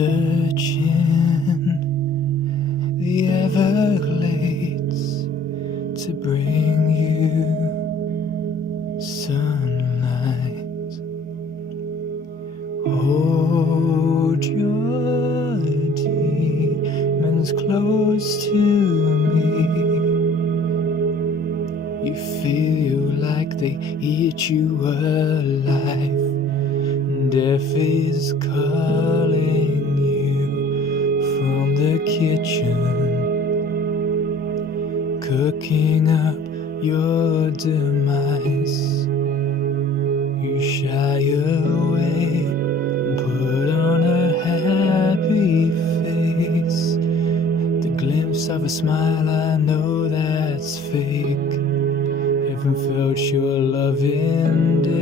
searching the Everglades to bring you sunlight. Hold your demons close to me. You feel like they eat you alive. Death is calling you from the kitchen, cooking up your demise. You shy away and put on a happy face. The glimpse of a smile, I know that's fake. Haven't felt your love in days.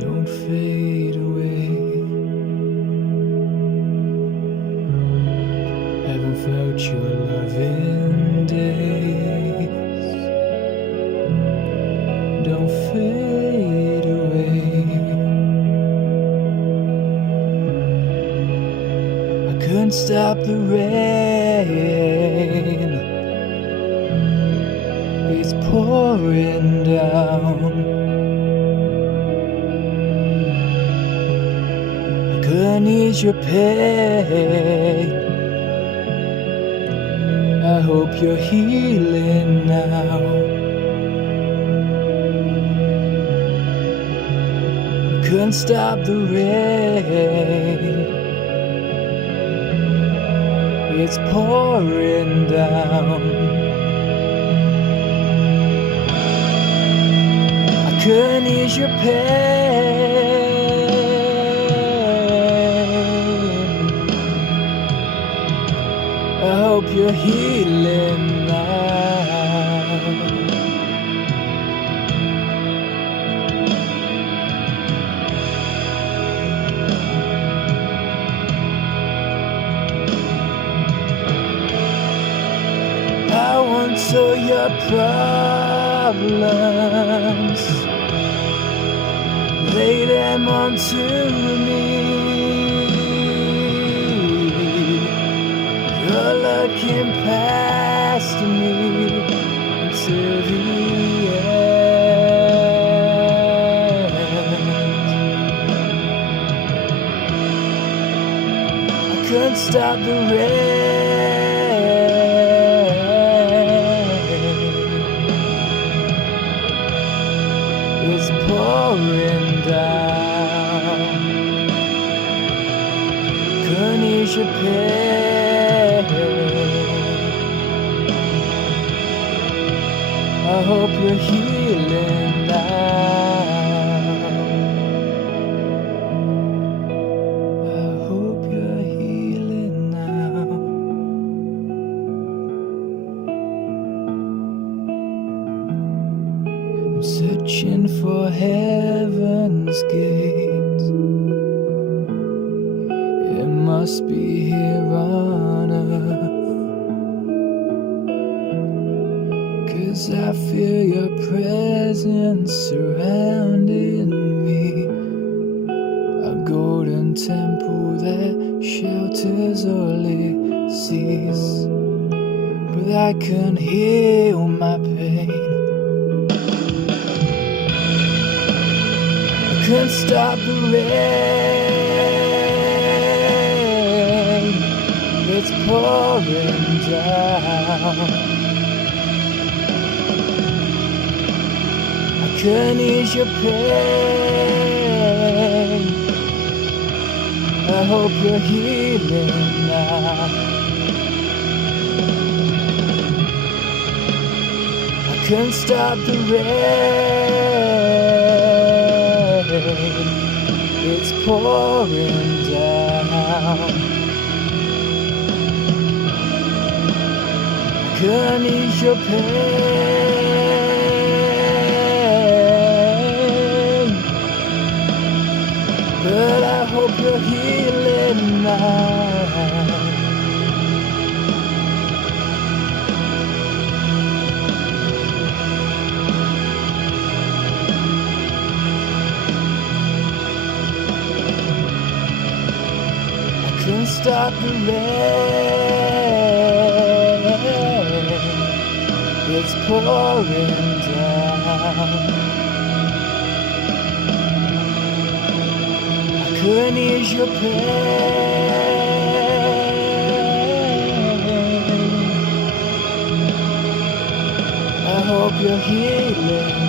Don't fade away. Haven't felt your love in days. Don't fade away. I couldn't stop the rain. It's pouring down. Couldn't ease your pain. I hope you're healing now. Couldn't stop the rain. It's pouring down. I couldn't ease your pain. I hope you're healing now. I once saw your problems, lay them onto me. You're looking past me until the end. I couldn't stop the rain. It's pouring down. Couldn't ease your pain. I hope you're healing now. I hope you're healing now. I'm searching for heaven's gate. It must be here on earth. 'Cause I feel your presence surrounding me. A golden temple that shelters Ulysses. But I can't heal my pain. I can't stop the rain. It's pouring down. Couldn't ease your pain. I hope you're healing now. I couldn't stop the rain. It's pouring down. I couldn't ease your pain. But I hope you're healing now. can stop the rain. It's pouring down. I couldn't ease your pain. I hope you're healing.